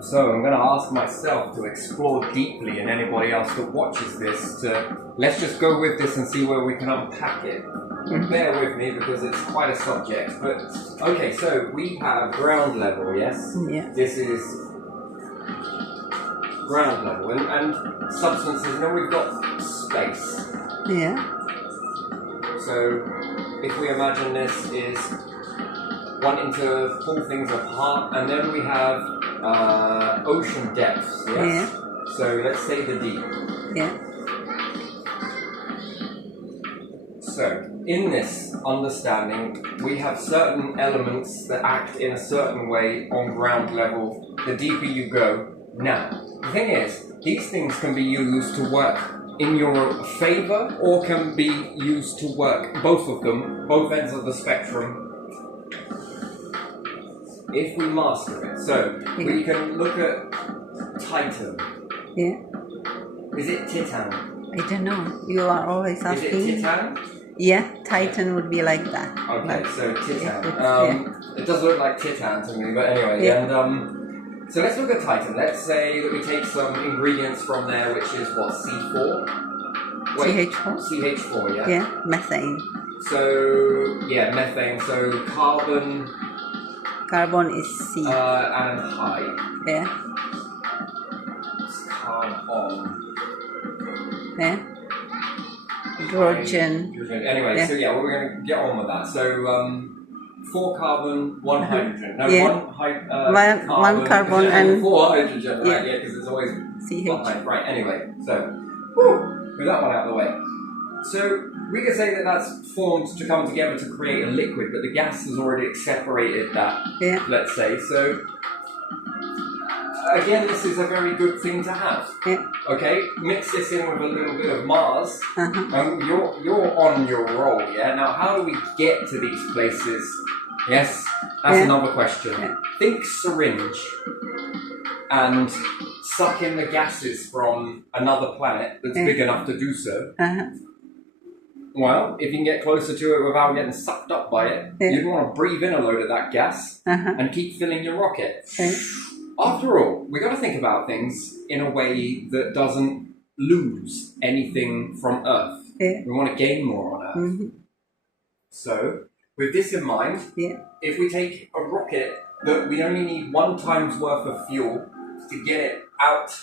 So I'm going to ask myself to explore deeply, and anybody else that watches this to let's just go with this and see where we can unpack it. Bear with me because it's quite a subject. But okay, so we have ground level, yes? Yeah. This is ground level and substances, and then we've got space. Yeah. So if we imagine this is wanting to pull things apart, and then we have ocean depths, yes? Yeah. So let's say the deep. Yeah. So in this understanding, we have certain elements that act in a certain way on ground level the deeper you go. Now, the thing is, these things can be used to work in your favor or can be used to work, both of them, both ends of the spectrum, if we master it. So we can look at Titan. Yeah. Is it Titan? I don't know. You are always Is asking. it Titan? Yeah, Titan would be like that. Okay, so Titan. Yeah. It does look like Titan to me, but anyway. Yeah. And so let's look at Titan. Let's say that we take some ingredients from there, which is what, C4? Wait, CH4? CH4, yeah? Yeah, methane. So, yeah, methane. So carbon Carbon is C. and high. Yeah. It's carbon. Yeah. Hydrogen. Anyway, Yeah. so yeah, we're going to get on with that. So 4 carbon, 1 hydrogen. No, Yeah. one carbon and 4 hydrogen, right? Yeah. Yeah, because it's always CH. behind. Right, anyway, so with that one out of the way. So we could say that that's formed to come together to create a liquid, but the gas has already separated that, Yeah. let's say. So again, this is a very good thing to have. Yeah. Okay, mix this in with a little bit of Mars. Uh-huh. You're on your roll, yeah? Now, how do we get to these places? Yes, that's Yeah. another question. Yeah. Think syringe and suck in the gases from another planet that's Yeah. big enough to do so. Uh-huh. Well, if you can get closer to it without getting sucked up by it, Yeah. you'd want to breathe in a load of that gas Uh-huh. and keep filling your rocket. Yeah. After all, we got to think about things in a way that doesn't lose anything from Earth. Yeah. We want to gain more on Earth. Mm-hmm. So, with this in mind, Yeah. if we take a rocket that we only need 1 time's worth of fuel to get it out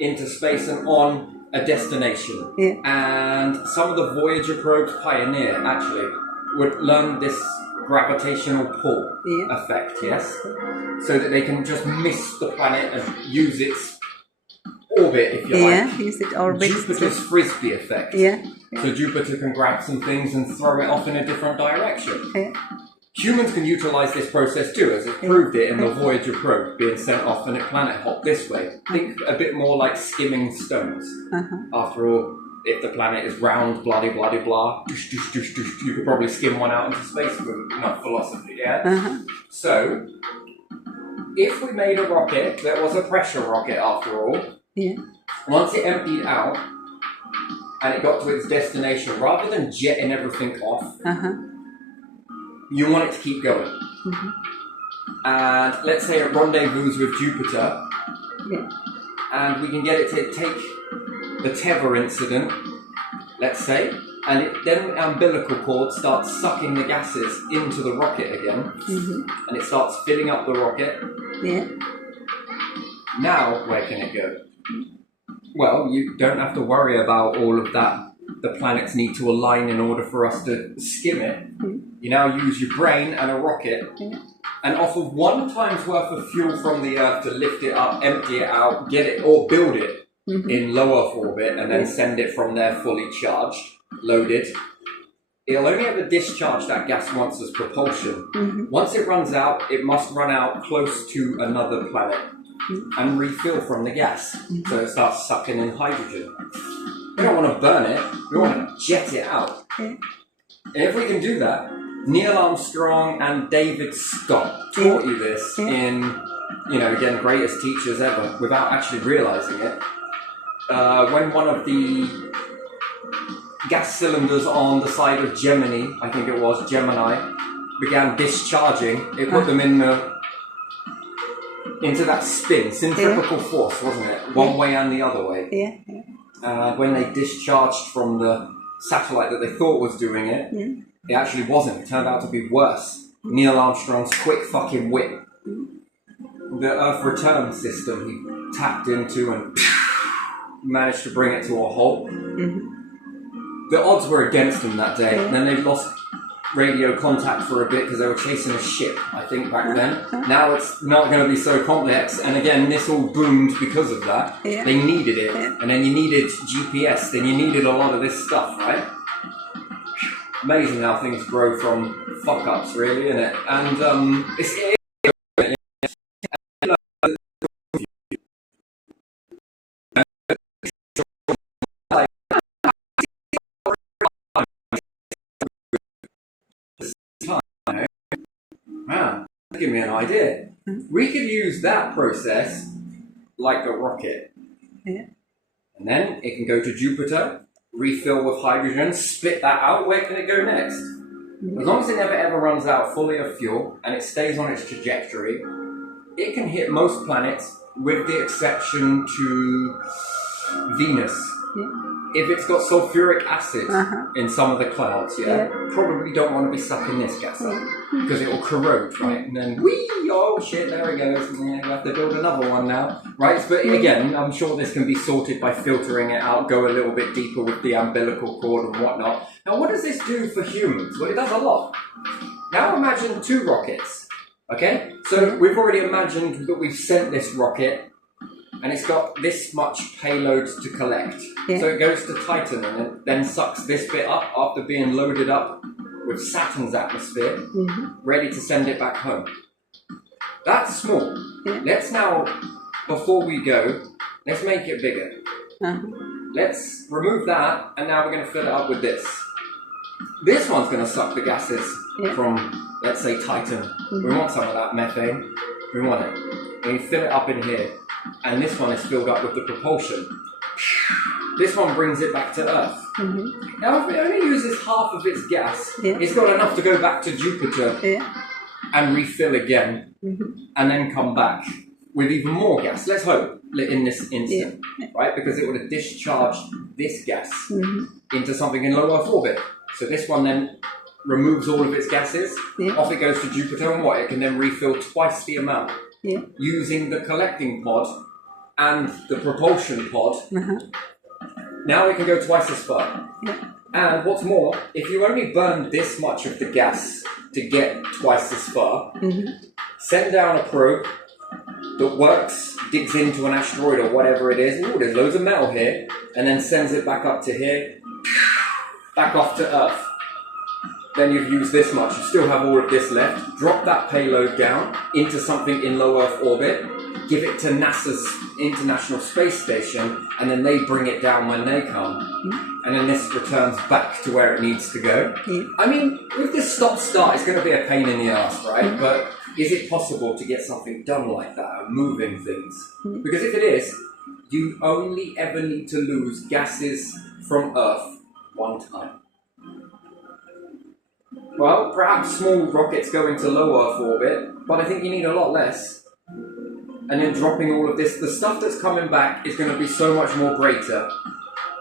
into space and on a destination, Yeah. and some of the Voyager probes Pioneer actually would learn this gravitational pull Yeah. effect, yes? So that they can just miss the planet and use its orbit, if you Yeah. like. Use it orbit. Jupiter's Frisbee effect. Yeah. So Jupiter can grab some things and throw it off in a different direction. Yeah. Humans can utilize this process too, as it proved it in the Voyager probe being sent off and it planet hopped this way. Think a bit more like skimming stones. Uh-huh. After all, if the planet is round, blah, blah, blah, blah, you could probably skim one out into space with enough philosophy, yeah? Uh-huh. So, if we made a rocket that was a pressure rocket after all, Yeah. once it emptied out and it got to its destination, rather than jetting everything off, Uh-huh. you want it to keep going. Mm-hmm. And let's say it rendezvous with Jupiter, Yeah. and we can get it to take the Tether incident, let's say, and then the umbilical cord starts sucking the gases into the rocket again, Mm-hmm. and it starts filling up the rocket. Yeah. Now, where can it go? Well, you don't have to worry about all of that. The planets need to align in order for us to skim it. You now use your brain and a rocket, and off of 1 time's worth of fuel from the Earth to lift it up, empty it out, get it, or build it in low Earth orbit, and then send it from there fully charged, loaded. It'll only ever discharge that gas once as propulsion. Once it runs out, it must run out close to another planet and refill from the gas. So it starts sucking in hydrogen. We don't want to burn it, we want to jet it out. And if we can do that, Neil Armstrong and David Scott taught you this in, again, greatest teachers ever, without actually realizing it. When one of the gas cylinders on the side of Gemini, I think it was, Gemini, began discharging, it put them in the into that spin, centrifugal force, wasn't it? One way and the other way. Yeah. Yeah. When they discharged from the satellite that they thought was doing it, it actually wasn't. It turned out to be worse. Neil Armstrong's quick fucking whip. The Earth return system he tapped into and managed to bring it to a halt. The odds were against him that day, and then they lost radio contact for a bit because they were chasing a ship, I think, back then. Now it's not going to be so complex, and again, this all boomed because of that. Yeah. They needed it, and then you needed GPS, then you needed a lot of this stuff, right? Amazing how things grow from fuck-ups, really, isn't it? And it's wow, give me an idea. We could use that process like a rocket. Yeah. And then it can go to Jupiter, refill with hydrogen, spit that out. Where can it go next? As long as it never ever runs out fully of fuel and it stays on its trajectory, it can hit most planets with the exception to Venus. Yeah. If it's got sulfuric acid in some of the clouds, probably don't want to be sucking this gas up because it will corrode, right? And then, oh shit, there it goes. And then you have to build another one now, right? But again, I'm sure this can be sorted by filtering it out, go a little bit deeper with the umbilical cord and whatnot. Now, what does this do for humans? Well, it does a lot. Now imagine 2 rockets, okay? So we've already imagined that we've sent this rocket and it's got this much payload to collect. Yeah. So it goes to Titan and it then sucks this bit up after being loaded up with Saturn's atmosphere, ready to send it back home. That's small. Yeah. Let's now, before we go, let's make it bigger. Let's remove that, and now we're going to fill it up with this. This one's going to suck the gases from, let's say, Titan. We want some of that methane. We want it. And you fill it up in here. And this one is filled up with the propulsion. This one brings it back to Earth. Now, if it only uses half of its gas, it's got enough to go back to Jupiter and refill again, and then come back with even more gas. Let's hope in this instant, right? Because it would have discharged this gas into something in low Earth orbit. So this one then removes all of its gases. Off it goes to Jupiter, and what? It can then refill twice the amount. Using the collecting pod and the propulsion pod. Now it can go twice as far. And what's more, if you only burn this much of the gas to get twice as far, send down a probe that works, digs into an asteroid or whatever it is, ooh, there's loads of metal here, and then sends it back up to here, back off to Earth. Then you've used this much, you still have all of this left, drop that payload down into something in low Earth orbit, give it to NASA's International Space Station, and then they bring it down when they come. And then this returns back to where it needs to go. I mean, with this stop-start, it's going to be a pain in the ass, right? But is it possible to get something done like that, moving things? Because if it is, you only ever need to lose gases from Earth one time. Well, perhaps small rockets go into low Earth orbit, but I think you need a lot less. And then dropping all of this, the stuff that's coming back is going to be so much more greater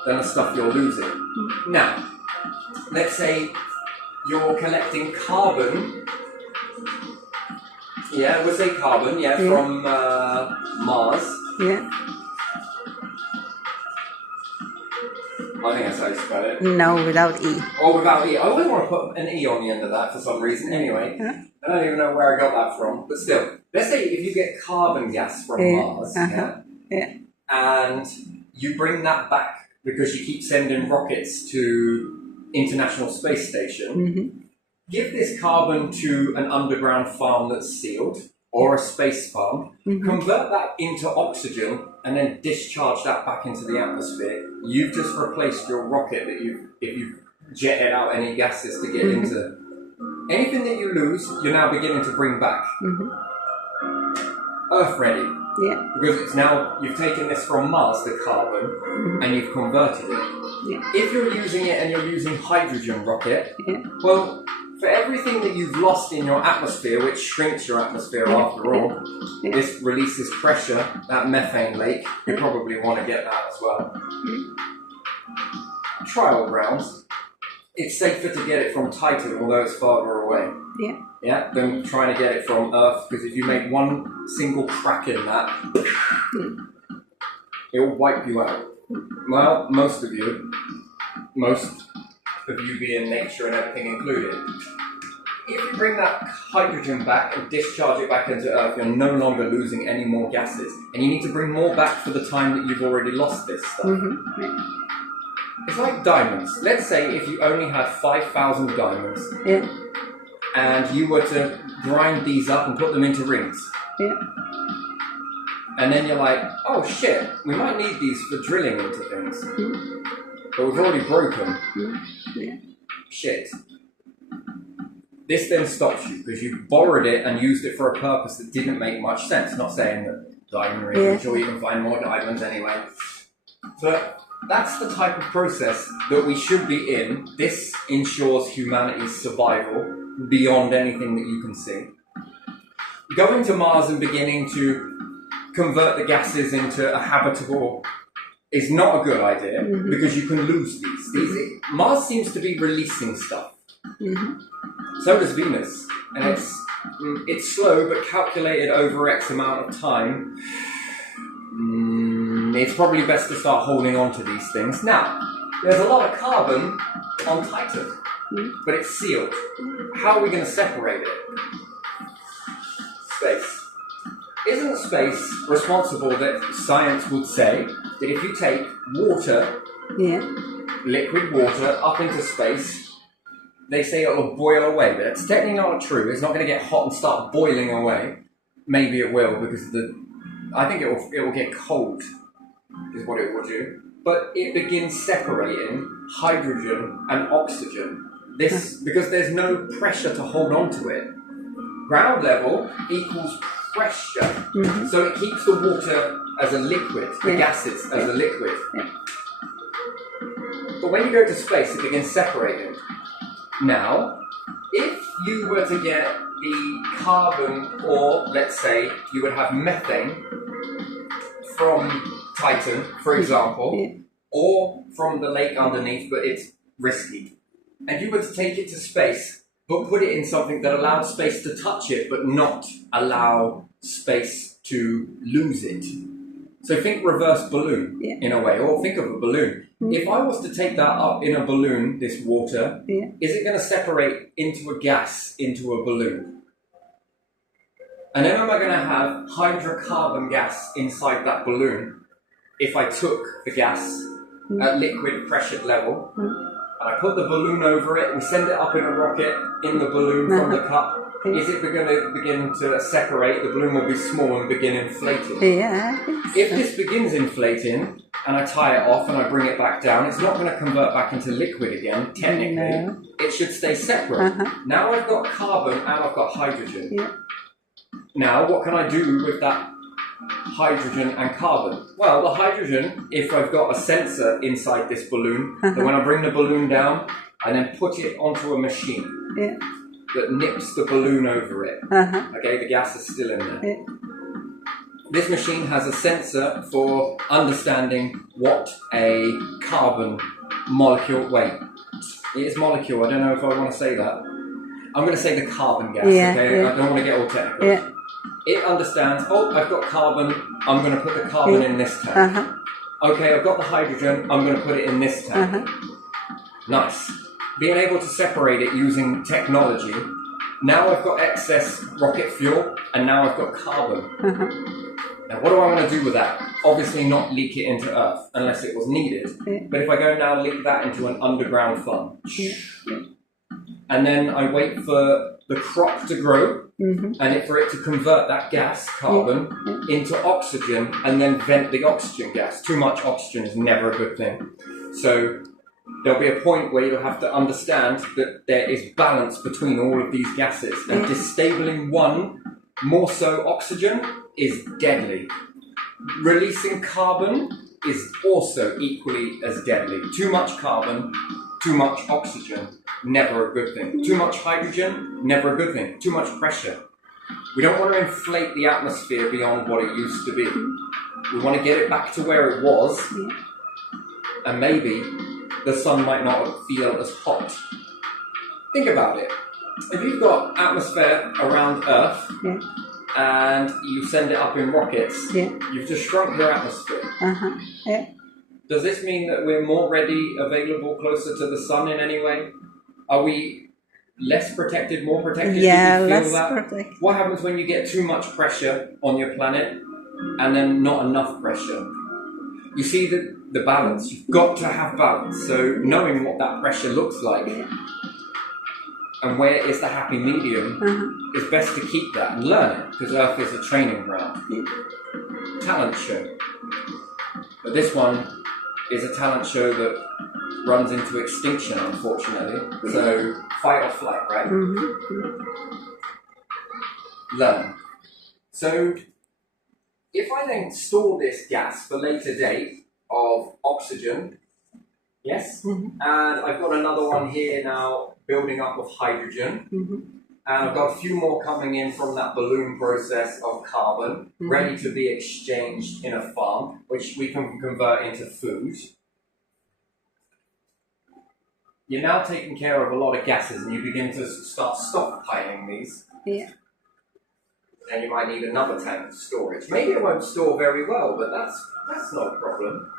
than the stuff you're losing. Now, let's say you're collecting carbon. Yeah, we'll say carbon, from Mars. I think that's how you spell it. No, without E. Oh, without E. I always want to put an E on the end of that for some reason. Anyway, I don't even know where I got that from. But still, let's say if you get carbon gas from Mars, and you bring that back because you keep sending rockets to International Space Station, give this carbon to an underground farm that's sealed, or a space farm, convert that into oxygen, and then discharge that back into the atmosphere. You've just replaced your rocket that if you've jetted out any gases to get into. Anything that you lose, you're now beginning to bring back. Earth ready. Because it's now, you've taken this from Mars, the carbon, and you've converted it. If you're using it and you're using hydrogen rocket, well, For everything that you've lost in your atmosphere, which shrinks your atmosphere after all, this releases pressure, that methane lake, you probably want to get that as well. Trial grounds, it's safer to get it from Titan, although it's farther away. Yeah, than trying to get it from Earth, because if you make one single crack in that, it'll wipe you out. Well, most of you being nature and everything included. If you bring that hydrogen back and discharge it back into Earth, you're no longer losing any more gases. And you need to bring more back for the time that you've already lost this stuff. It's like diamonds. Let's say if you only had 5,000 diamonds, and you were to grind these up and put them into rings. And then you're like, oh shit, we might need these for drilling into things. But we've already broken. Shit. This then stops you because you borrowed it and used it for a purpose that didn't make much sense. Not saying that diamond rings, I'm sure you can find more diamonds anyway. But that's the type of process that we should be in. This ensures humanity's survival beyond anything that you can see. Going to Mars and beginning to convert the gases into a habitable is not a good idea because you can lose these. Mars seems to be releasing stuff. So does Venus, and it's slow but calculated over X amount of time. It's probably best to start holding on to these things. Now, there's a lot of carbon on Titan, but it's sealed. How are we going to separate it? Space. Isn't space responsible that science would say that if you take water, liquid water, up into space, they say it'll boil away, but it's technically not true. It's not going to get hot and start boiling away. Maybe it will, because I think it will get cold, is what it will do. But it begins separating hydrogen and oxygen. Because there's no pressure to hold on to it. Ground level equals pressure. So it keeps the water as a liquid, the gases as a liquid. But when you go to space, it begins separating. Now, if you were to get the carbon, or let's say you would have methane from Titan, for example, or from the lake underneath, but it's risky, and you were to take it to space, but put it in something that allowed space to touch it, but not allow space to lose it. So think reverse balloon, in a way, or think of a balloon. If I was to take that up in a balloon, this water, is it going to separate into a gas into a balloon? And then am I going to have hydrocarbon gas inside that balloon if I took the gas at liquid pressured level, and I put the balloon over it, we send it up in a rocket in the balloon from the cup, is it going to begin to separate? The balloon will be small and begin inflating. If this begins inflating, and I tie it off and I bring it back down, it's not going to convert back into liquid again, technically. It should stay separate. Now I've got carbon and I've got hydrogen. Now, what can I do with that hydrogen and carbon? Well, the hydrogen, if I've got a sensor inside this balloon, then when I bring the balloon down, I then put it onto a machine that nips the balloon over it. Okay, the gas is still in there. This machine has a sensor for understanding what a carbon molecule, it is molecule, I don't know if I want to say that. I'm going to say the carbon gas, okay? I don't want to get all technical. It understands, oh, I've got carbon, I'm going to put the carbon in this tank. Okay, I've got the hydrogen, I'm going to put it in this tank. Nice. Being able to separate it using technology, now I've got excess rocket fuel, and now I've got carbon. Now, what do I want to do with that? Obviously not leak it into Earth, unless it was needed. But if I go now leak that into an underground fund, and then I wait for the crop to grow, and for it to convert that gas, carbon, into oxygen, and then vent the oxygen gas. Too much oxygen is never a good thing. So there'll be a point where you'll have to understand that there is balance between all of these gases, and disabling one, more so oxygen, is deadly. Releasing carbon is also equally as deadly. Too much carbon Too much oxygen, never a good thing. Too much hydrogen, never a good thing. Too much pressure. We don't want to inflate the atmosphere beyond what it used to be. We want to get it back to where it was, and maybe the sun might not feel as hot. Think about it. If you've got atmosphere around Earth and you send it up in rockets, you've just shrunk your atmosphere. Yeah. Does this mean that we're more ready, available, closer to the sun in any way? Are we less protected, more protected? Yeah, Do you feel less that? protected. What happens when you get too much pressure on your planet and then not enough pressure? You see the balance. You've got to have balance. So knowing what that pressure looks like and where is the happy medium, it's best to keep that and learn it, because Earth is a training ground. Talent show. But this one is a talent show that runs into extinction, unfortunately. So fight or flight, right? Learn. So if I then store this gas for later date of oxygen, yes, and I've got another one here now building up of hydrogen, and I've got a few more coming in from that balloon process of carbon, ready to be exchanged in a farm, which we can convert into food. You're now taking care of a lot of gases, and you begin to start stockpiling these. And you might need another tank of storage. Maybe it won't store very well, but that's not a problem.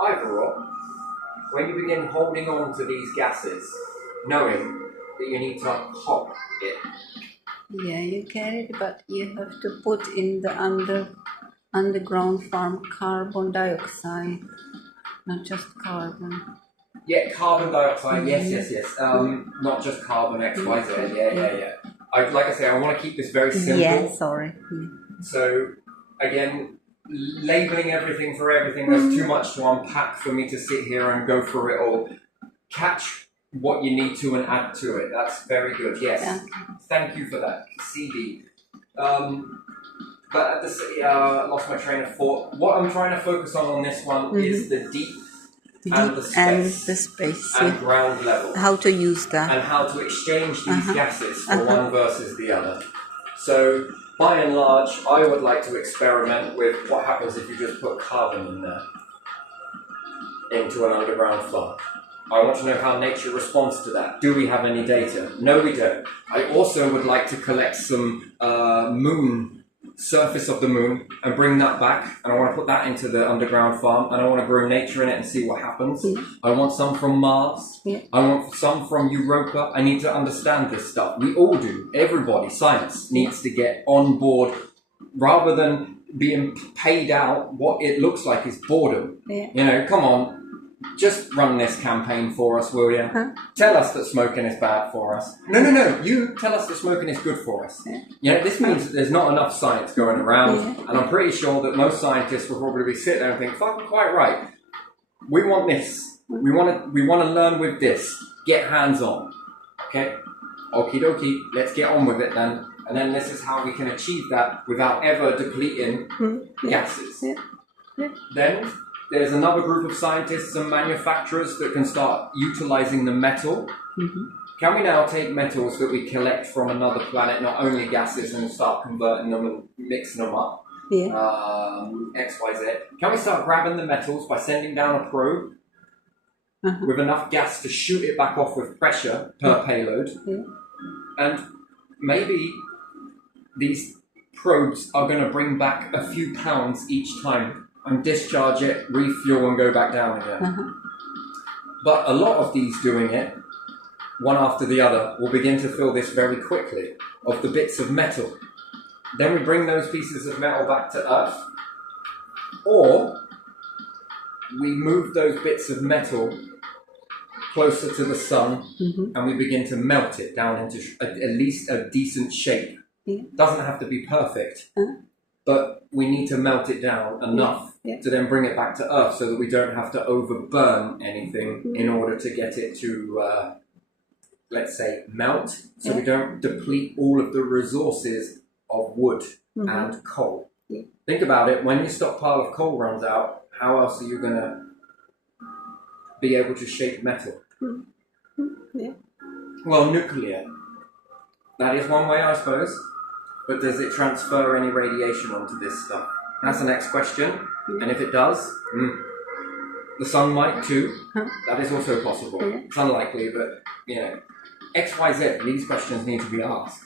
Either or, when you begin holding on to these gases, knowing that you need to pop it. Yeah, you get it, but you have to put in the underground farm carbon dioxide, not just carbon. Yeah, carbon dioxide, yes. Not just carbon X, Y, Z, yeah. Like I say, I want to keep this very simple. Yeah, sorry. So, again, labeling everything for everything, there's too much to unpack for me to sit here and go through it all. Catch what you need to and add to it. That's very good, yes. Thank you for that, CD. But at the lost my train of thought. What I'm trying to focus on this one is the deep and the space and ground level. How to use that. And how to exchange these gases for one versus the other. So, by and large, I would like to experiment with what happens if you just put carbon in there, into an underground farm. I want to know how nature responds to that. Do we have any data? No, we don't. I also would like to collect some surface of the moon and bring that back, and I want to put that into the underground farm, and I want to grow nature in it and see what happens. I want some from Mars. I want some from Europa. I need to understand this stuff. We all do. Everybody, science needs to get on board rather than being paid out. What it looks like is boredom. You know, come on. Just run this campaign for us, will you? Tell us that smoking is bad for us. No. You tell us that smoking is good for us. You know, this means that there's not enough science going around, and I'm pretty sure that most scientists will probably be sitting there and think, fucking quite right. We want this. We want to learn with this. Get hands on. Okay? Okie dokie. Let's get on with it then. And then this is how we can achieve that without ever depleting gases. Then there's another group of scientists and manufacturers that can start utilizing the metal. Can we now take metals that we collect from another planet, not only gases, and start converting them and mixing them up? X, Y, Z. Can we start grabbing the metals by sending down a probe with enough gas to shoot it back off with pressure per payload? And maybe these probes are going to bring back a few pounds each time and discharge it, refuel, and go back down again. But a lot of these doing it, one after the other, will begin to fill this very quickly of the bits of metal. Then we bring those pieces of metal back to Earth, or we move those bits of metal closer to the sun, and we begin to melt it down into at least a decent shape. Doesn't have to be perfect, but we need to melt it down enough to then bring it back to Earth so that we don't have to overburn anything in order to get it to, let's say, melt, so we don't deplete all of the resources of wood and coal. Think about it, when your stockpile of coal runs out, how else are you going to be able to shape metal? Yeah. Well, nuclear. That is one way, I suppose. But does it transfer any radiation onto this stuff? That's the next question. And if it does, the sun might too. That is also possible. It's unlikely, but, X, Y, Z, these questions need to be asked.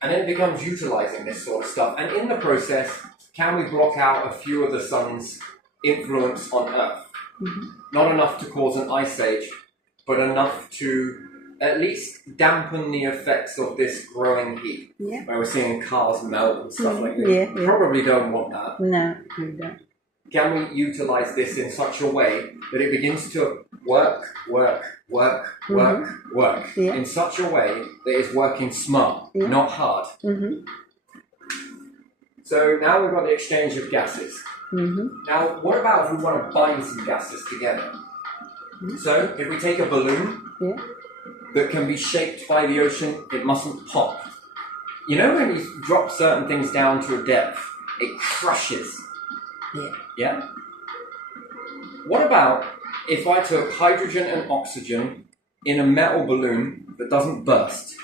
And then it becomes utilizing this sort of stuff. And in the process, can we block out a few of the sun's influence on Earth? Not enough to cause an ice age, but enough to at least dampen the effects of this growing heat. Yeah. Where we're seeing cars melt and stuff like that. Probably don't want that. No, we don't. Can we utilize this in such a way that it begins to work in such a way that it's working smart, not hard? So now we've got the exchange of gases. Now, what about if we want to bind some gases together? So, if we take a balloon that can be shaped by the ocean, it mustn't pop. You know when you drop certain things down to a depth, it crushes. Yeah? What about if I took hydrogen and oxygen in a metal balloon that doesn't burst,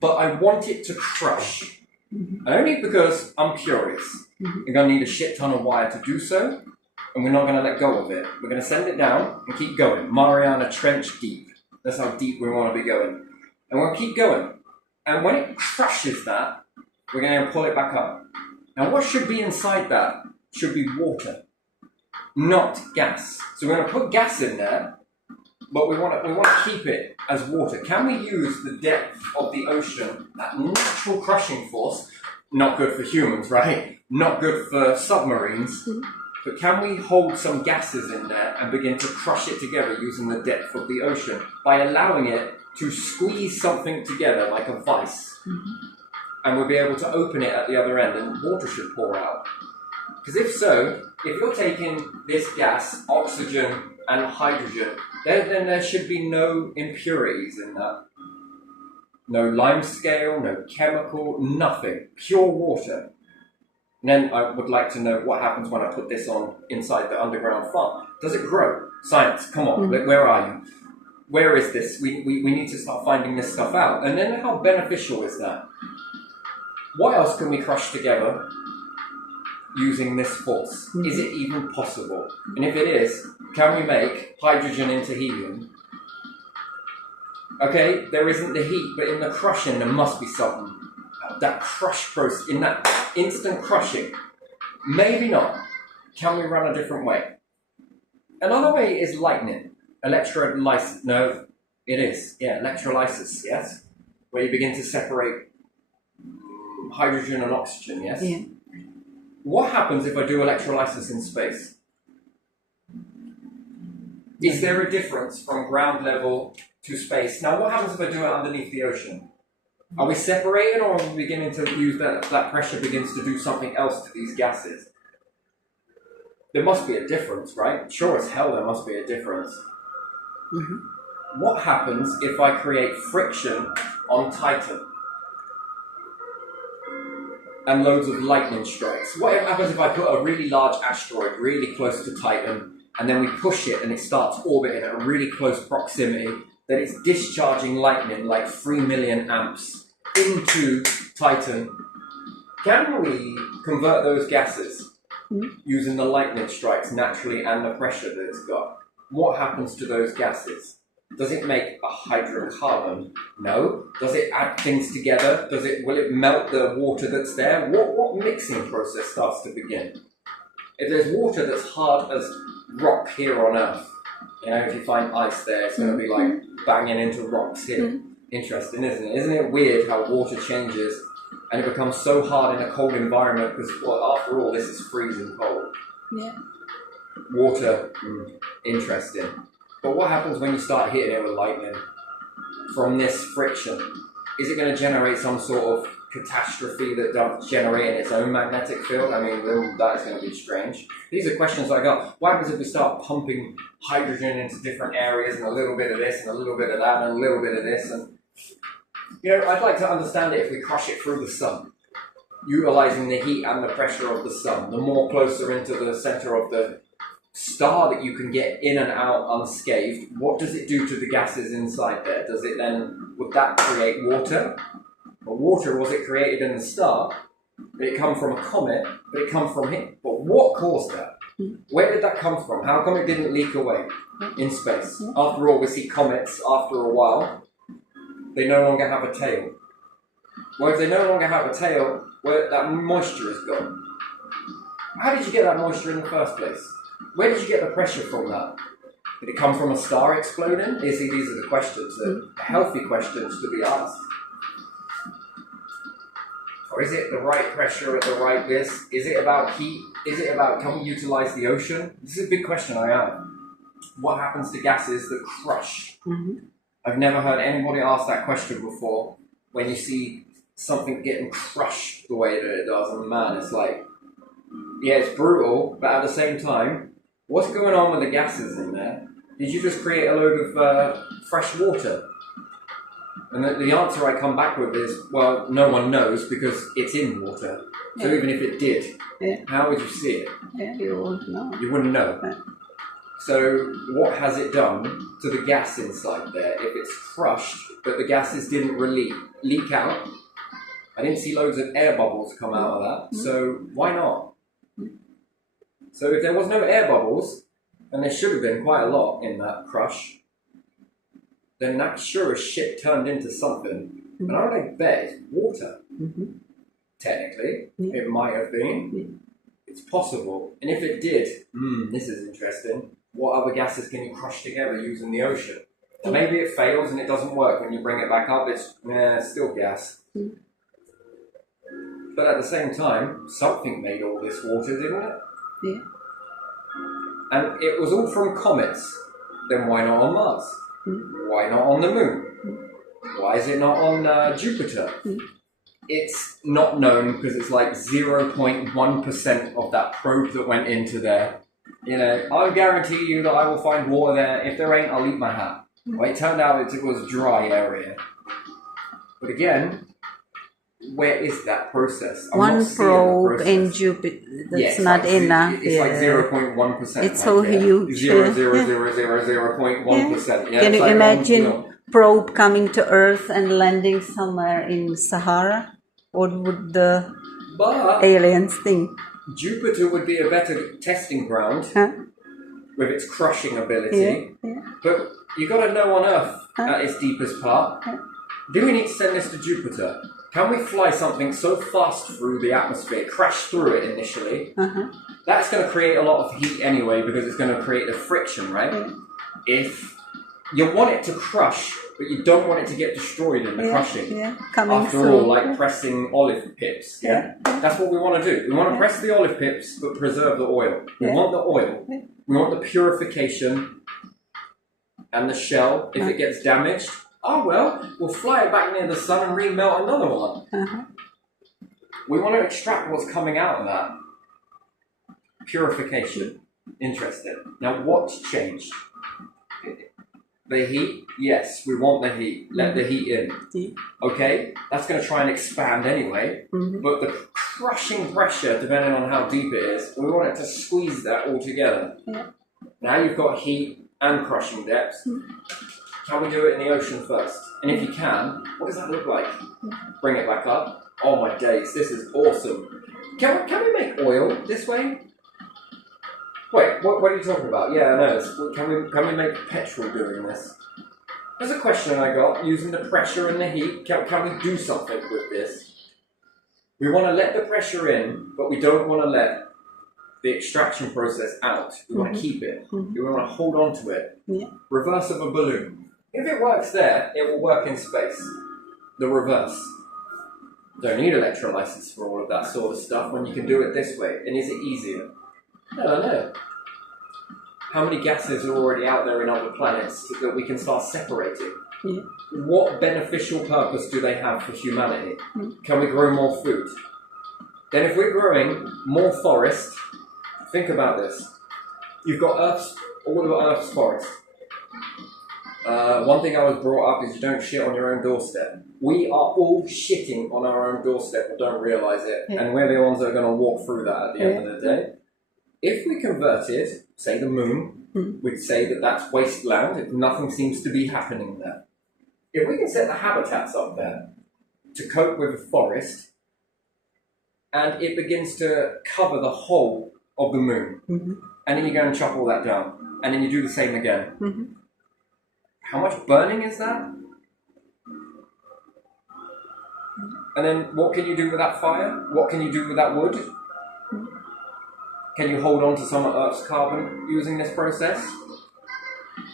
but I want it to crush? Only because I'm curious. We're going to need a shit ton of wire to do so, and we're not going to let go of it. We're going to send it down and keep going. Mariana Trench deep. That's how deep we want to be going. And we'll keep going. And when it crushes that, we're going to pull it back up. Now what should be inside that should be water, not gas. So we're going to put gas in there, but we want to keep it as water. Can we use the depth of the ocean, that natural crushing force? Not good for humans, right? Not good for submarines. But can we hold some gases in there and begin to crush it together using the depth of the ocean by allowing it to squeeze something together like a vice? And we'll be able to open it at the other end and water should pour out. Because if so, if you're taking this gas, oxygen and hydrogen, then there should be no impurities in that. No lime scale, no chemical, nothing. Pure water. And then I would like to know what happens when I put this on inside the underground farm. Does it grow? Science, come on, where are you? Where is this? We need to start finding this stuff out. And then how beneficial is that? What else can we crush together using this force? Is it even possible? And if it is, can we make hydrogen into helium? Okay, there isn't the heat, but in the crushing there must be something. That crush process, in that instant crushing, maybe not. Can we run a different way? Another way is lightning. Electrolysis. No, it is. Yeah, electrolysis, yes? Where you begin to separate hydrogen and oxygen, yes? Yeah. What happens if I do electrolysis in space? Is there a difference from ground level to space? Now, what happens if I do it underneath the ocean? Are we separated, or are we beginning to use that pressure begins to do something else to these gases? There must be a difference, right? Sure as hell there must be a difference. What happens if I create friction on Titan? And loads of lightning strikes. What happens if I put a really large asteroid really close to Titan, and then we push it and it starts orbiting at a really close proximity, that it's discharging lightning like 3 million amps into Titan? Can we convert those gases using the lightning strikes naturally and the pressure that it's got? What happens to those gases? Does it make a hydrocarbon? No. Does it add things together? Will it melt the water that's there? What mixing process starts to begin? If there's water that's hard as rock here on Earth, if you find ice there, it's going to be like banging into rocks here. Interesting, isn't it? Isn't it weird how water changes and it becomes so hard in a cold environment because, after all, this is freezing cold. Yeah. Water, interesting. But what happens when you start hitting it with lightning? From this friction, is it going to generate some sort of catastrophe that does generate its own magnetic field? I mean, that is going to be strange. These are questions I got. What happens if we start pumping hydrogen into different areas and a little bit of this and a little bit of that and a little bit of this? And I'd like to understand it if we crush it through the sun, utilizing the heat and the pressure of the sun. The more closer into the center of the star that you can get in and out unscathed, what does it do to the gases inside there? Does it then, would that create water? Or water, was it created in the star? Did it come from a comet? Did it come from him? But what caused that? Where did that come from? How come it didn't leak away in space? After all, we see comets after a while, they no longer have a tail. Well, if they no longer have a tail, where that moisture is gone. How did you get that moisture in the first place? Where did you get the pressure from that? Did it come from a star exploding? These are the questions, the healthy questions to be asked. Or is it the right pressure at the right this? Is it about heat? Is it about, can we utilize the ocean? This is a big question I have. What happens to gases that crush? I've never heard anybody ask that question before. When you see something getting crushed the way that it does, and man, it's like, yeah, it's brutal, but at the same time, what's going on with the gases in there? Did you just create a load of fresh water? And the answer I come back with is, well, no one knows because it's in water. So even if it did, how would you see it? Yeah, you won't know. You wouldn't know. Yeah. So what has it done to the gas inside there if it's crushed, but the gases didn't really leak out? I didn't see loads of air bubbles come out of that, so why not? So if there was no air bubbles, and there should have been quite a lot in that crush, then that sure as shit turned into something. And I would bet it's water. Technically, it might have been. It's possible. And if it did, this is interesting. What other gases can you crush together using the ocean? Maybe it fails and it doesn't work. When you bring it back up, it's still gas. But at the same time, something made all this water, didn't it? Yeah. And it was all from comets. Then why not on Mars? Why not on the moon? Why is it not on Jupiter? It's not known because it's like 0.1% of that probe that went into there. You know, I'll guarantee you that I will find water there. If there ain't, I'll eat my hat. Well, it turned out it was a dry area. But again, where is that process? I'm One not seeing the probe process. in Jupiter, that's Yeah, it's not like enough. It's like 0.1%. It's so huge. 0.1%. Yeah, Can it's you like imagine probe coming to Earth and landing somewhere in Sahara? What would the But aliens think? Jupiter would be a better testing ground with its crushing ability. But you got to know on Earth at its deepest part. Do we need to send this to Jupiter? Can we fly something so fast through the atmosphere, crash through it initially? That's going to create a lot of heat anyway because it's going to create the friction, right? If you want it to crush, but you don't want it to get destroyed in the crushing. After all, like pressing olive pips. That's what we want to do. We want to press the olive pips, but preserve the oil. We want the oil. We want the purification and the shell. If it gets damaged, oh well, we'll fly it back near the sun and remelt another one. We want to extract what's coming out of that. Purification. Interesting. Now what's changed? The heat? Yes, we want the heat. Let the heat in. Okay? That's going to try and expand anyway. But the crushing pressure, depending on how deep it is, we want it to squeeze that all together. Now you've got heat and crushing depths. Can we do it in the ocean first? And if you can, what does that look like? Bring it back up. Oh my days, this is awesome. Can we make oil this way? Wait, what are you talking about? Yeah, I know. Can we make petrol doing this? There's a question I got. Using the pressure and the heat, can we do something with this? We want to let the pressure in, but we don't want to let the extraction process out. We want to keep it. We want to hold on to it. Reverse of a balloon. If it works there, it will work in space. The reverse. Don't need electrolysis for all of that sort of stuff when you can do it this way. And is it easier? I don't know. How many gases are already out there in other planets that we can start separating? What beneficial purpose do they have for humanity? Can we grow more food? Then if we're growing more forest, think about this. You've got all of Earth's forests. One thing I was brought up is you don't shit on your own doorstep. We are all shitting on our own doorstep but don't realise it. And we're the ones that are going to walk through that at the end of the day. if we converted, say, the moon, we'd say that that's wasteland, if nothing seems to be happening there. If we can set the habitats up there to cope with a forest, and it begins to cover the whole of the moon, and then you go and chop all that down, and then you do the same again. How much burning is that? And then what can you do with that fire? What can you do with that wood? Can you hold on to some of Earth's carbon using this process?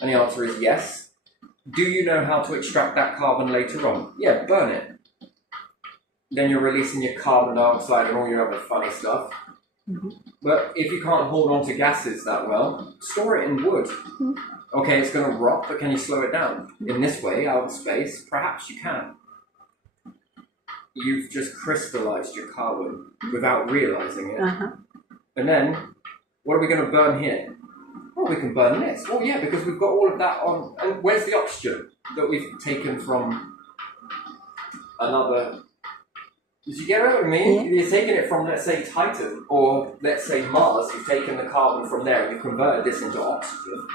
And the answer is yes. Do you know how to extract that carbon later on? Yeah, burn it. Then you're releasing your carbon dioxide and all your other funny stuff. But if you can't hold on to gases that well, store it in wood. Okay, it's going to rot, but can you slow it down? In this way, out of space, perhaps you can. You've just crystallized your carbon without realizing it. And then, what are we going to burn here? Well, we can burn this. Oh yeah, because we've got all of that on. And where's the oxygen that we've taken from another? Did you get what I mean? Yeah. You're taking it from, let's say, Titan, or let's say Mars. You've taken the carbon from there and you've converted this into oxygen.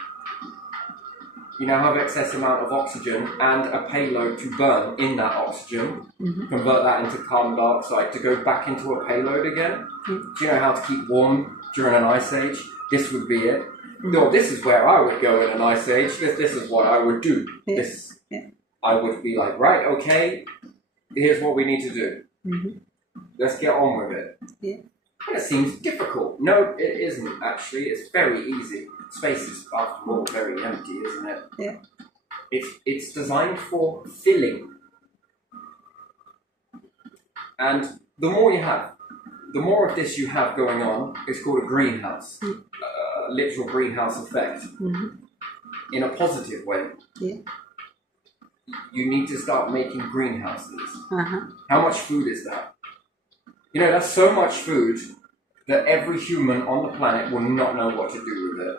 You now have excess amount of oxygen and a payload to burn in that oxygen. Convert that into carbon dioxide to go back into a payload again. Do you know how to keep warm during an ice age? This would be it. No, this is where I would go in an ice age. This is what I would do. I would be like, right, okay, here's what we need to do. Let's get on with it. And it seems difficult. No, it isn't actually. It's very easy. Space is, after all, very empty, isn't it? It's designed for filling. And the more you have, the more of this you have going on, it's called a greenhouse. Literal greenhouse effect. In a positive way. You need to start making greenhouses. How much food is that? You know, that's so much food that every human on the planet will not know what to do with it.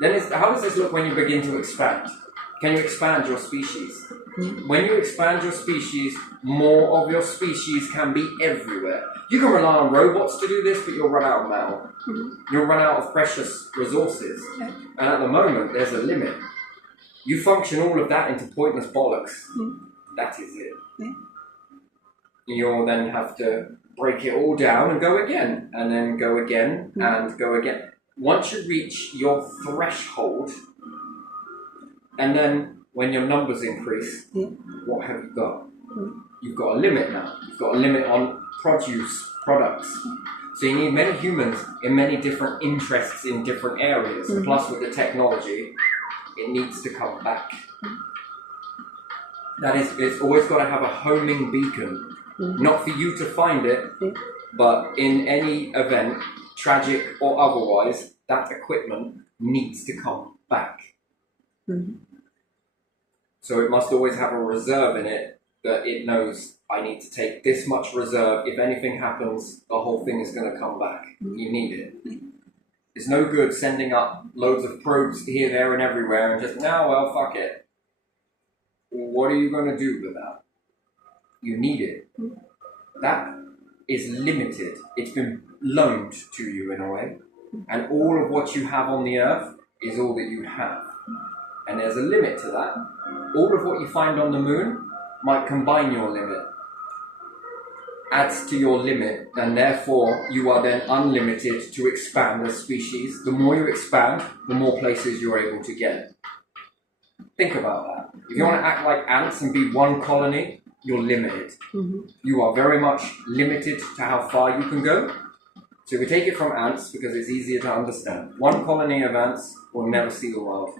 Then how does this look when you begin to expand? Can you expand your species? When you expand your species, more of your species can be everywhere. You can rely on robots to do this, but you'll run out of metal. You'll run out of precious resources. And at the moment, there's a limit. You function all of that into pointless bollocks. That is it. You'll then have to break it all down and go again, and then go again, and go again. Once you reach your threshold, and then when your numbers increase, what have you got? You've got a limit now. You've got a limit on products. So you need many humans in many different interests in different areas. Plus with the technology, it needs to come back. That is, it's always got to have a homing beacon. Not for you to find it, but in any event, tragic or otherwise, that equipment needs to come back. So it must always have a reserve in it that it knows, I need to take this much reserve. If anything happens, the whole thing is going to come back. You need it. It's no good sending up loads of probes here, there, and everywhere and just, well, fuck it. What are you going to do with that? You need it. That is limited. It's been loaned to you in a way. And all of what you have on the earth is all that you have. And there's a limit to that. All of what you find on the moon might combine your limit, adds to your limit, and therefore you are then unlimited to expand as species. The more you expand, the more places you're able to get. Think about that. If you want to act like ants and be one colony, you're limited. You are very much limited to how far you can go. So we take it from ants because it's easier to understand. One colony of ants will never see the world.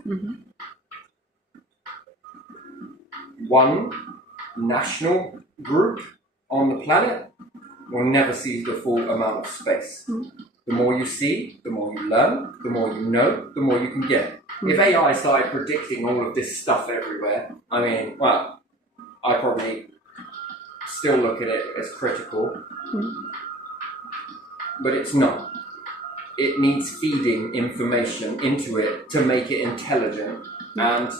One national group on the planet will never see the full amount of space. The more you see, the more you learn, the more you know, the more you can get. If AI started predicting all of this stuff everywhere, I mean, well, I probably still look at it as critical, but it's not. It needs feeding information into it to make it intelligent, and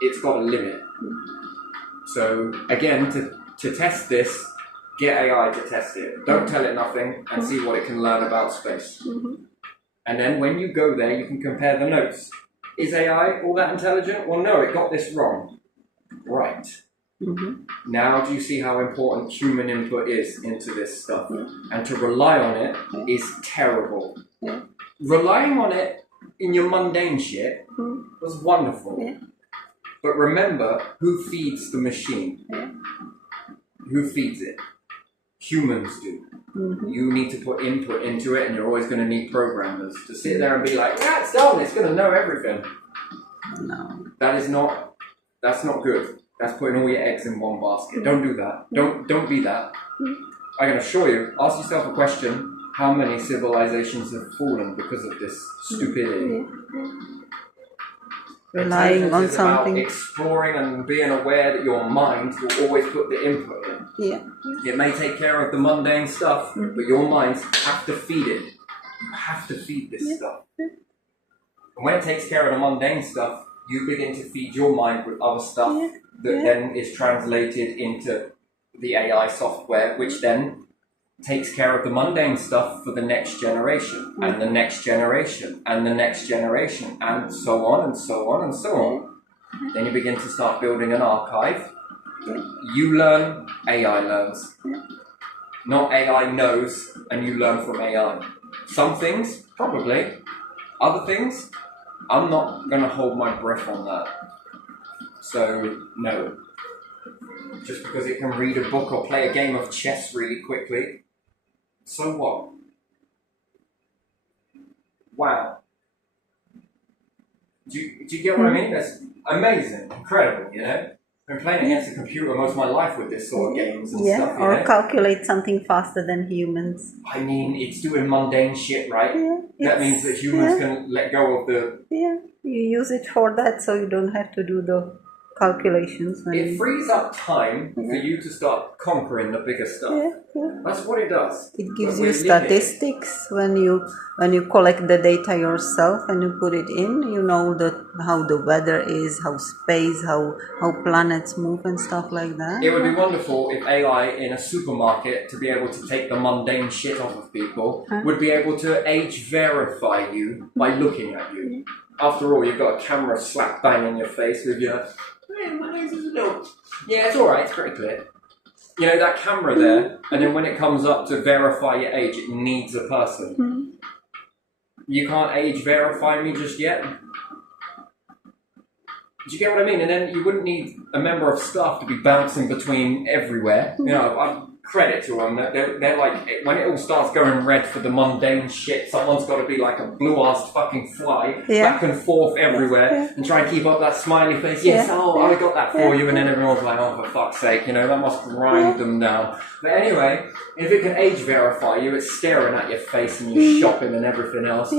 it's got a limit. So again, to test this, get AI to test it. Don't tell it nothing and see what it can learn about space. And then when you go there, you can compare the notes. Is AI all that intelligent? Well, no, it got this wrong. Right. Now do you see how important human input is into this stuff? And to rely on it is terrible. Relying on it in your mundane shit was wonderful. But remember, who feeds the machine? Who feeds it? Humans do. You need to put input into it, and you're always going to need programmers to sit there and be like, yeah, it's done, it's going to know everything. No. That's not good. That's putting all your eggs in one basket. Don't do that. Don't be that. I can assure you, ask yourself a question, how many civilizations have fallen because of this stupidity? Relying on is something. About exploring and being aware that your mind will always put the input in. It may take care of the mundane stuff, but your minds have to feed it. You have to feed this stuff. And when it takes care of the mundane stuff, you begin to feed your mind with other stuff that then is translated into the AI software, which then takes care of the mundane stuff for the next generation, and the next generation, and the next generation, and so on and so on and so on. Then you begin to start building an archive. You learn, AI learns. Not AI knows, and you learn from AI. Some things, probably. Other things, I'm not going to hold my breath on that. So, no. Just because it can read a book or play a game of chess really quickly, so what? Wow. Do you get what I mean? That's amazing, incredible, you know? I've been playing against a computer most of my life with this sort of games and stuff, you or know? calculate something faster than humans. I mean, it's doing mundane shit, right? That means that humans can let go of the... You use it for that, so you don't have to do the calculations. It frees up time for you to start conquering the bigger stuff. That's what it does. It gives you statistics when you collect the data yourself and you put it in. You know how the weather is, how space, how planets move and stuff like that. It would be wonderful if AI in a supermarket, to be able to take the mundane shit off of people, would be able to age verify you by looking at you. After all, you've got a camera slap bang in your face with your... Yeah, it's alright, it's pretty clear. You know, that camera there, and then when it comes up to verify your age, it needs a person. You can't age verify me just yet. Do you get what I mean? And then you wouldn't need a member of staff to be bouncing between everywhere. You know, I'm credit to them. They're like, when it all starts going red for the mundane shit, someone's got to be like a blue-assed fucking fly back and forth everywhere and try and keep up that smiley face. Yes, I got that for you. And then everyone's like, oh, for fuck's sake, you know, that must grind them down. But anyway, if it can age verify you, it's staring at your face and your shopping and everything else.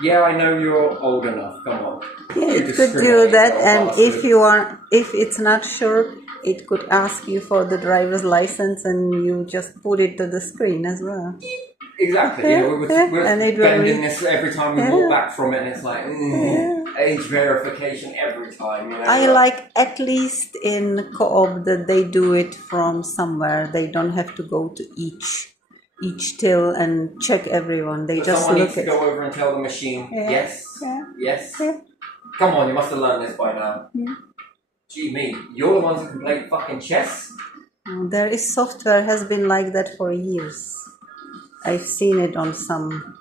Yeah, I know you're old enough. Come on. It could do that, and if it's not sure, it could ask you for the driver's license, and you just put it to the screen as well. Exactly. You know, we're bending this every time we walk back from it, and it's like age verification every time. You know? I like at least in co-op that they do it from somewhere. They don't have to go to each till and check everyone. They just someone look needs to go over and tell the machine, yes. Come on, you must have learned this by now. Gee me, you're the ones who can play fucking chess? There is software has been like that for years. I've seen it on some,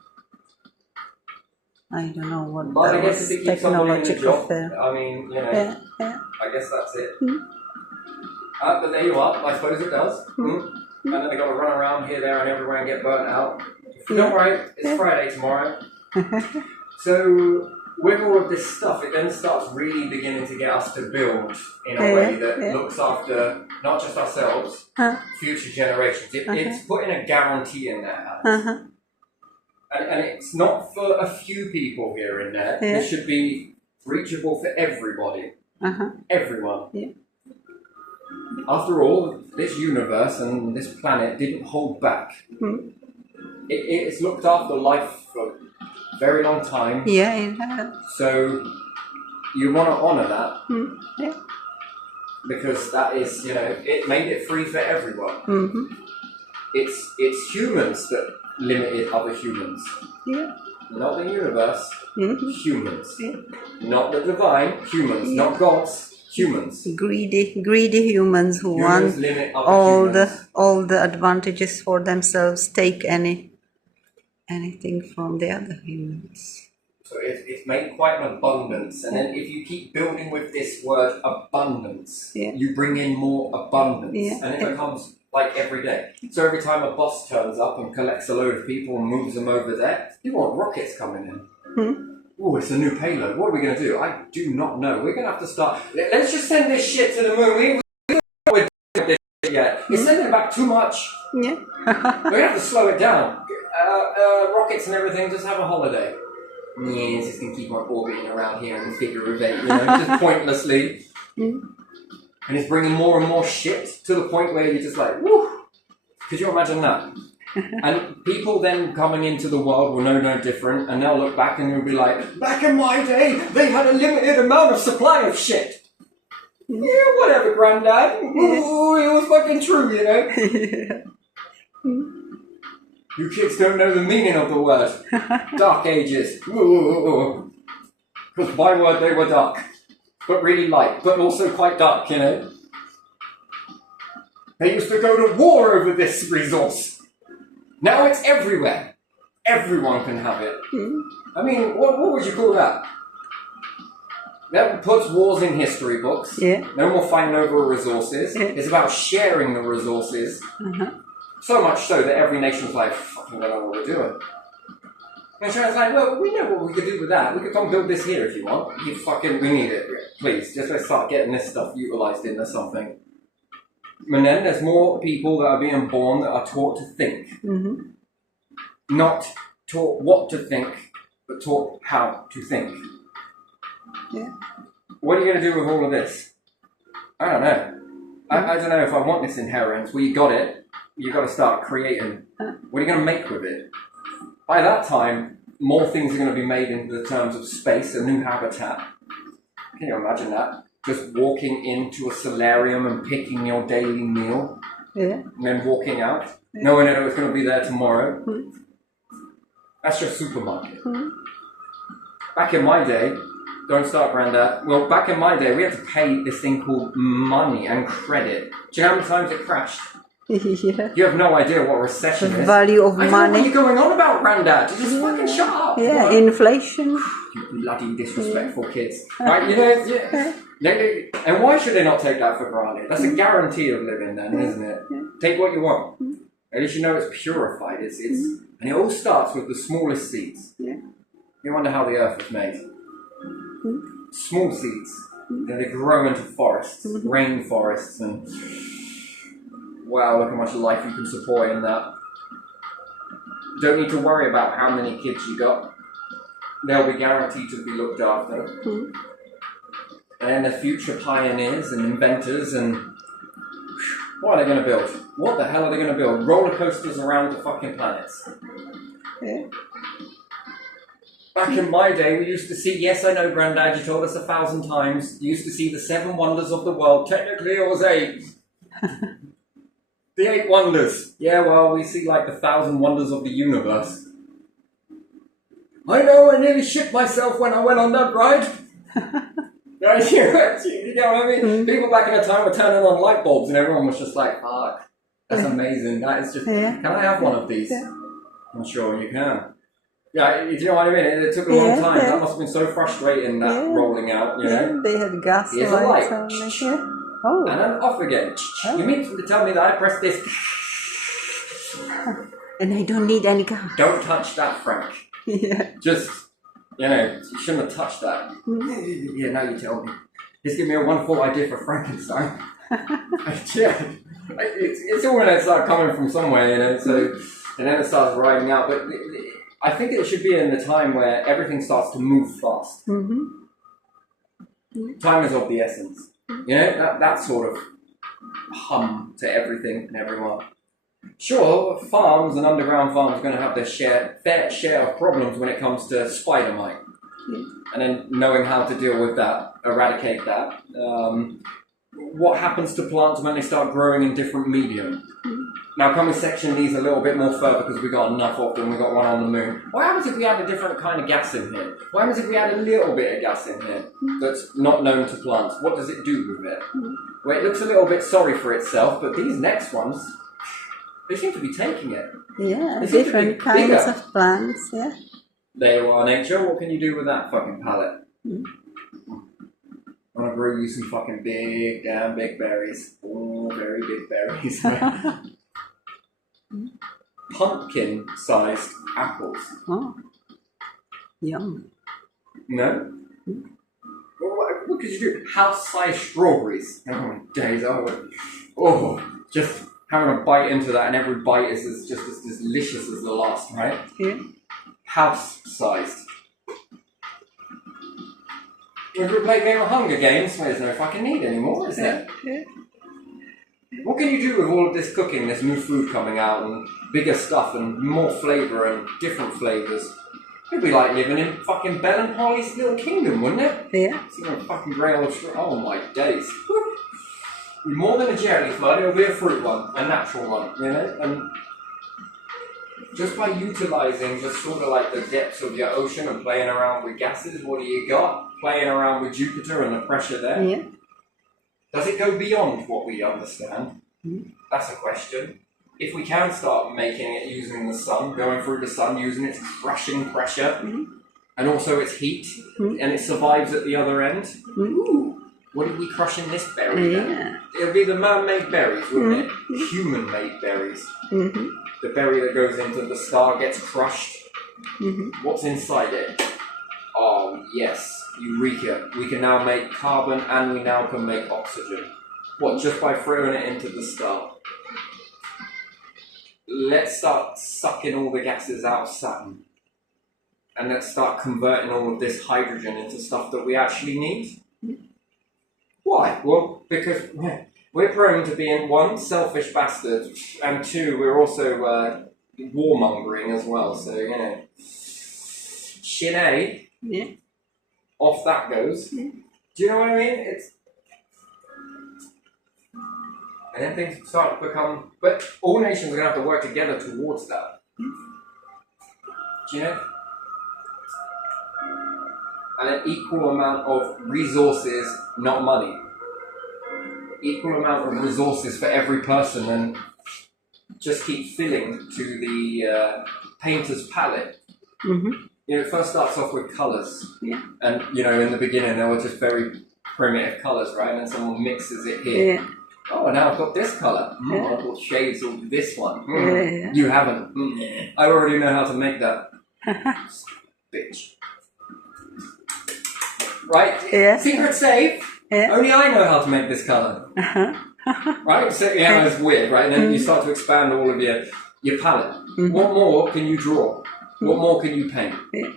I don't know what but I guess if it keeps someone in the job, fair. I mean, you know, I guess that's it. But there you are, I suppose it does. And then they got to run around here, there and everywhere and get burnt out. Don't worry, it's Friday tomorrow. So, with all of this stuff, it then starts really beginning to get us to build in a way that looks after not just ourselves, future generations. It's putting a guarantee in their hands. And it's not for a few people here and there. It should be reachable for everybody. Everyone. After all, this universe and this planet didn't hold back. It's looked after life for a very long time. Yeah, it has. So you want to honour that. Because that is, you know, it made it free for everyone. It's humans that limited other humans. Yeah. Not the universe, humans. Yeah. Not the divine, humans. Not gods, humans. Greedy humans who Humans want limit other all the advantages for themselves, take anything from the other humans. So it's made quite an abundance. And then if you keep building with this word abundance, you bring in more abundance. And it becomes like every day. So every time a boss turns up and collects a load of people and moves them over there, you want rockets coming in. Oh, it's a new payload. What are we going to do? I do not know. We're going to have to start. Let's just send this shit to the moon. We don't know we're doing this shit yet. You're sending back too much. Yeah. We're going to have to slow it down. Rockets and everything, just have a holiday. Yeah, it's just going to keep on orbiting around here in the figure of 8, you know, just pointlessly. And it's bringing more and more shit to the point where you're just like, woo! Could you imagine that? And people then coming into the world will know no different, and they'll look back and they'll be like, back in my day, they had a limited amount of supply of shit. Yeah, whatever, Granddad. Ooh, it was fucking true, you know? You kids don't know the meaning of the word. Dark ages. Because by word they were dark. But really light. But also quite dark, you know. They used to go to war over this resource. Now it's everywhere. Everyone can have it. I mean, what would you call that? That puts wars in history books. Yeah. No more fighting over resources. Yeah. It's about sharing the resources. So much so that every nation's like, fucking don't know what we're doing. And China's like, well, we know what we could do with that. We could come build this here if you want. We need it. Please, just let's start getting this stuff utilised into something. And then there's more people that are being born that are taught to think. Not taught what to think, but taught how to think. Yeah. What are you going to do with all of this? I don't know. I don't know if I want this inheritance. Well, you got it. You've got to start creating. What are you going to make with it? By that time, more things are going to be made in the terms of space, a new habitat. Can you imagine that? Just walking into a solarium and picking your daily meal. Yeah. And then walking out, knowing that it was going to be there tomorrow. That's your supermarket. Back in my day, don't start, Grandad. Well, back in my day, we had to pay this thing called money and credit. Do you know how many times it crashed? Yeah. You have no idea what recession is. The value of money. I don't know what you're going on about, Grandad. You just fucking shut up. Yeah, right? Inflation. You bloody disrespectful kids. Right, you know, and why should they not take that for granted? That's a guarantee of living then, isn't it? Take what you want. At least you know it's purified. It's and it all starts with the smallest seeds. You wonder how the earth was made. Small seeds. Then they grow into forests, rainforests, and wow, look how much life you can support in that. You don't need to worry about how many kids you got. They'll be guaranteed to be looked after. And then the future pioneers and inventors and what are they going to build? What the hell are they going to build? Roller coasters around the fucking planets. Back in my day, we used to see, yes, I know, Grandad, you told us 1,000 times, you used to see the 7 wonders of the world. Technically, it was 8. The 8 wonders. Yeah, well, we see like the 1,000 wonders of the universe. I know, I nearly shit myself when I went on that ride. You know what I mean? People back in the time were turning on light bulbs and everyone was just like, fuck, that's amazing. That is just, can I have one of these? I'm sure you can. Yeah, do you know what I mean? It took a long time. That must have been so frustrating, that rolling out, you know? They had gas Here's a light. Oh. And then off again. You mean to tell me that I press this? And I don't need any gas. Don't touch that, Frank. Just, you know, you shouldn't have touched that. Yeah, now you tell me. Just give me a wonderful idea for Frankenstein. It's all when it starts coming from somewhere, you know, so, and then it starts riding out. But I think it should be in the time where everything starts to move fast. Time is of the essence. You know, that sort of hum to everything and everyone. Sure, farms and underground farms are going to have their fair share of problems when it comes to spider mite. And then knowing how to deal with that, eradicate that. what happens to plants when they start growing in different medium. Now, can we section these a little bit more further because we got enough of them, we got one on the moon. What happens if we add a different kind of gas in here? What happens if we add a little bit of gas in here that's not known to plants? What does it do with it? Well, it looks a little bit sorry for itself, but these next ones, they seem to be taking it. Yeah, different kinds of plants, yeah. There you are, nature. What can you do with that fucking palette? I want to grow you some fucking big, damn big berries. Oh, very big berries. Pumpkin-sized apples. Oh, yum. No? What could you do? House-sized strawberries. Oh my days. Oh, just having a bite into that, and every bite is just as delicious as the last, right? Yeah. House-sized. If we play Game of Hunger Games, there's no fucking need anymore, is there? Yeah. What can you do with all of this cooking, this new food coming out, and bigger stuff, and more flavour, and different flavours? It'd be like living in fucking Belle and Polly's little kingdom, wouldn't it? Yeah. Seeing a fucking grail of oh my days. More than a jelly flood, it'll be a fruit one, a natural one, you know? And just by utilising just sort of like the depths of your ocean and playing around with gases, what do you got? Playing around with Jupiter and the pressure there? Yeah. Does it go beyond what we understand? That's a question. If we can start making it using the sun, going through the sun, using its crushing pressure, and also its heat, and it survives at the other end, what did we crush in this berry then? It would be the man-made berries, wouldn't it? Human-made berries. The berry that goes into the star gets crushed. What's inside it? Oh, yes. Eureka. We can now make carbon and we now can make oxygen. What, just by throwing it into the star? Let's start sucking all the gases out of Saturn. And let's start converting all of this hydrogen into stuff that we actually need. Why? Well, because we're prone to being, one, selfish bastards, and two, we're also warmongering as well. So, you know, shit, Yeah. Off that goes. Do you know what I mean? And then things start to become... But all nations are going to have to work together towards that. Do you know? And an equal amount of resources, not money. Equal amount of resources for every person, and just keep filling to the painter's palette. You know, it first starts off with colours. Yeah. And, you know, in the beginning, they were just very primitive colours, right? And then someone mixes it here. Yeah. Oh, now I've got this colour. I've got shades of this one. Yeah. You haven't. I already know how to make that. Bitch. Right? Yeah. Secret safe. Yeah. Only I know how to make this colour. Right? So, yeah, it's weird, right? And then you start to expand all of your palette. What more can you draw? What more can you paint? Yeah.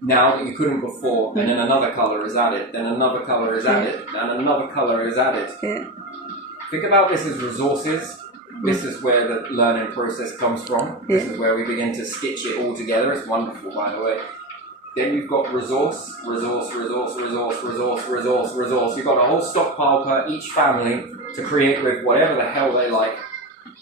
Now that you couldn't before, and then another colour is added, then another colour is added, and another colour is added. Yeah. Think about this as resources. This is where the learning process comes from. This is where we begin to stitch it all together. It's wonderful, by the way. Then you've got resource. You've got a whole stockpile per each family to create with whatever the hell they like.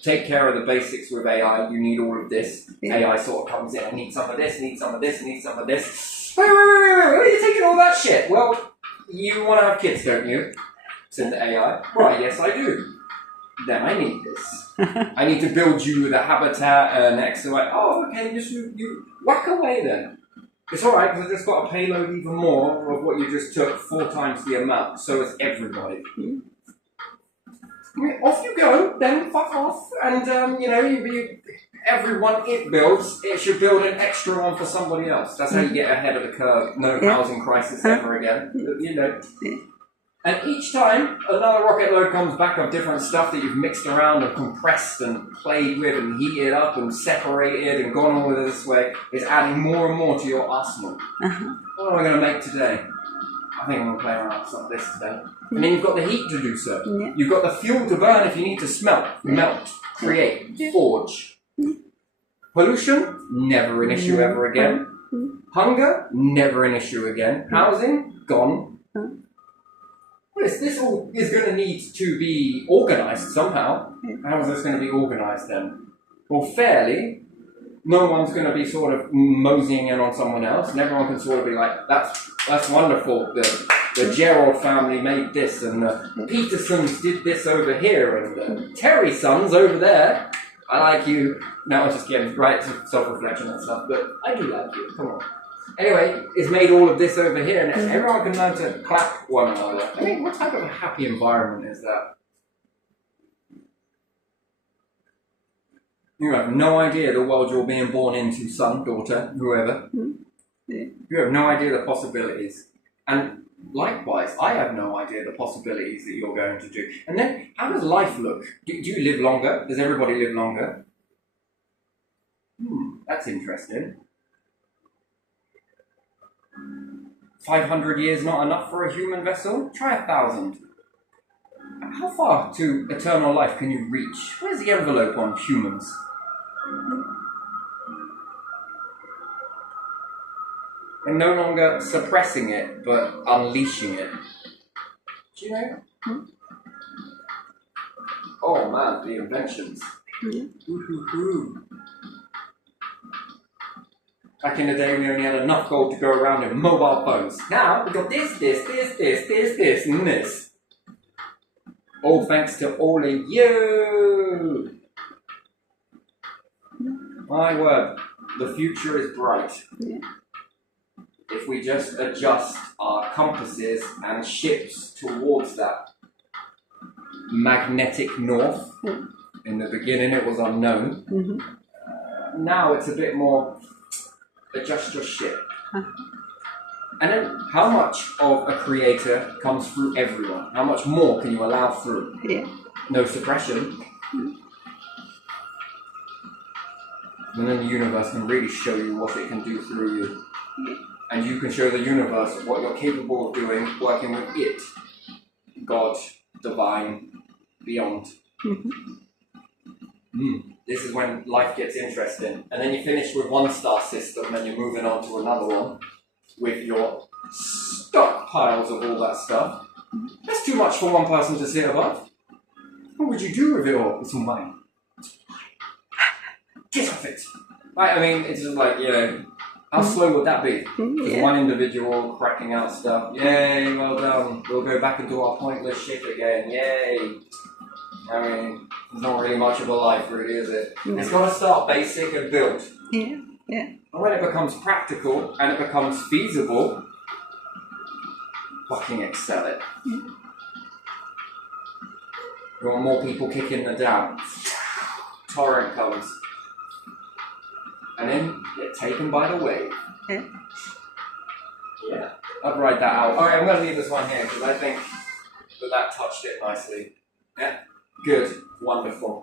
Take care of the basics with AI. You need all of this. AI sort of comes in. I need some of this, need some of this, need some of this. Wait, where are you taking all that shit? Well, you want to have kids, don't you? Said the AI. Right, yes I do. Then I need this. I need to build you with a habitat and X and Y. Oh, okay, just you whack away then. It's alright, because I just got to payload even more of what you just took 4 times the amount. So it's everybody. Off you go, then fuck off, and you know, everyone it builds, it should build an extra one for somebody else. That's how you get ahead of the curve. No housing crisis ever again. You know. And each time another rocket load comes back of different stuff that you've mixed around and compressed and played with and heated up and separated and gone all this way, is adding more and more to your arsenal. What am I going to make today? I think I'm going to play around with some of this today. And then you've got the heat to do so. Yeah. You've got the fuel to burn if you need to melt, create, forge. Pollution, never an issue ever again. Hunger, never an issue again. Housing, gone. well, this all is going to need to be organised somehow. How is this going to be organised then? Well, fairly. No one's going to be sort of moseying in on someone else, and everyone can sort of be like, that's wonderful. The Gerald family made this, and the Petersons did this over here, and the Terry sons over there. I like you. Now I'm just getting right to self-reflection and stuff, but I do like you. Come on. Anyway, it's made all of this over here, and everyone can learn to clap one another. I mean, what type of a happy environment is that? You have no idea the world you're being born into, son, daughter, whoever. You have no idea the possibilities. And likewise, I have no idea the possibilities that you're going to do. And then, how does life look? Do you live longer? Does everybody live longer? That's interesting. 500 years not enough for a human vessel? Try 1,000. How far to eternal life can you reach? Where's the envelope on humans? And no longer suppressing it, but unleashing it. Do you know? Oh man, the inventions. Back in the day, we only had enough gold to go around in mobile phones. Now, we've got this, and this. All thanks to all of you. My word, the future is bright. If we just adjust our compasses and ships towards that magnetic north. In the beginning, it was unknown. Now it's a bit more adjust your ship. And then how much of a creator comes through everyone? How much more can you allow through? No suppression. And then the universe can really show you what it can do through you. And you can show the universe what you're capable of doing, working with it. God, divine, beyond. This is when life gets interesting. And then you finish with one star system and you're moving on to another one with your stockpiles of all that stuff. That's too much for one person to sit above. What would you do with it all? It's all mine. Get off it! Right, I mean, it's just like, you know, how slow would that be? Just one individual cracking out stuff. Yay, well done. We'll go back into our pointless shit again. Yay! I mean, there's not really much of a life, really, is it? It's got to start basic and build. And when it becomes practical and it becomes feasible, fucking excel it. You want more people kicking the dam. Torrent comes. And then get taken by the wave. Yeah, I'd write that out. Alright, I'm going to leave this one here because I think that touched it nicely. Yeah, good, wonderful.